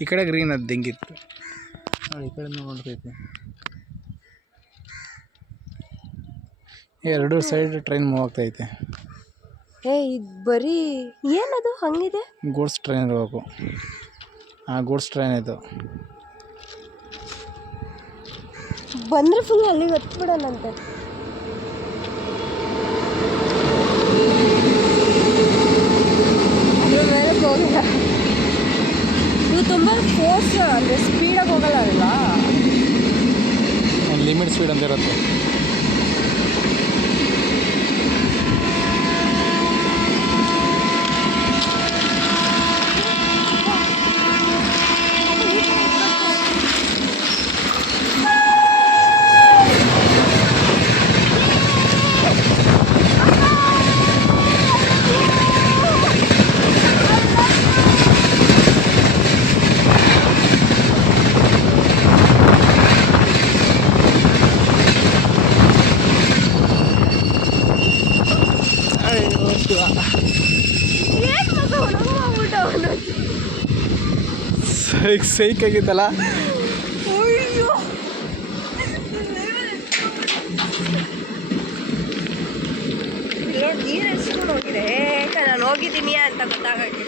ಈ ಕಡೆ ಗ್ರೀನ್ ಅದು ಹೆಂಗಿತ್ತು ನೋಡಿ, ಈ ಕಡೆ ನೋಡ್ತೈತೆ. ಎರಡು ಸೈಡ್ ಟ್ರೈನ್ ಮೂವ್ ಆಗ್ತೈತೆ. ಇದು ಬರೀ ಏನದು ಹಂಗಿದೆ? ಗೂಡ್ಸ್ ಟ್ರೈನ್ ಇರಬೇಕು. ಗೂಡ್ಸ್ ಟ್ರೈನ್ ಇದು. ಬಂದರೆ ಫುಲ್ ಅಲ್ಲಿಗೆ ಹತ್ಬಿಡೋಣಂತೆ. ಅದ್ರ ಮೇಲೆ ಹೋಗಿಲ್ಲ. ನೀವು ತುಂಬ ಫೋರ್ಸ್ ಅಂದರೆ ಸ್ಪೀಡಾಗಿ ಹೋಗಲ್ಲ ಅಲ್ವಾ? ಒಂದು ಲಿಮಿಟ್ ಸ್ಪೀಡ್ ಅಂತ ಇರುತ್ತೆ. ಸೈಕ್ ಆಗಿತ್ತಲ್ಲ. ನೀರು ಎಸ್ಕೊಂಡು ಹೋಗಿದೆ. ನಾನು ಹೋಗಿದ್ದೀನಿ ಅಂತ ಗೊತ್ತಾಗಕ್ಕೆ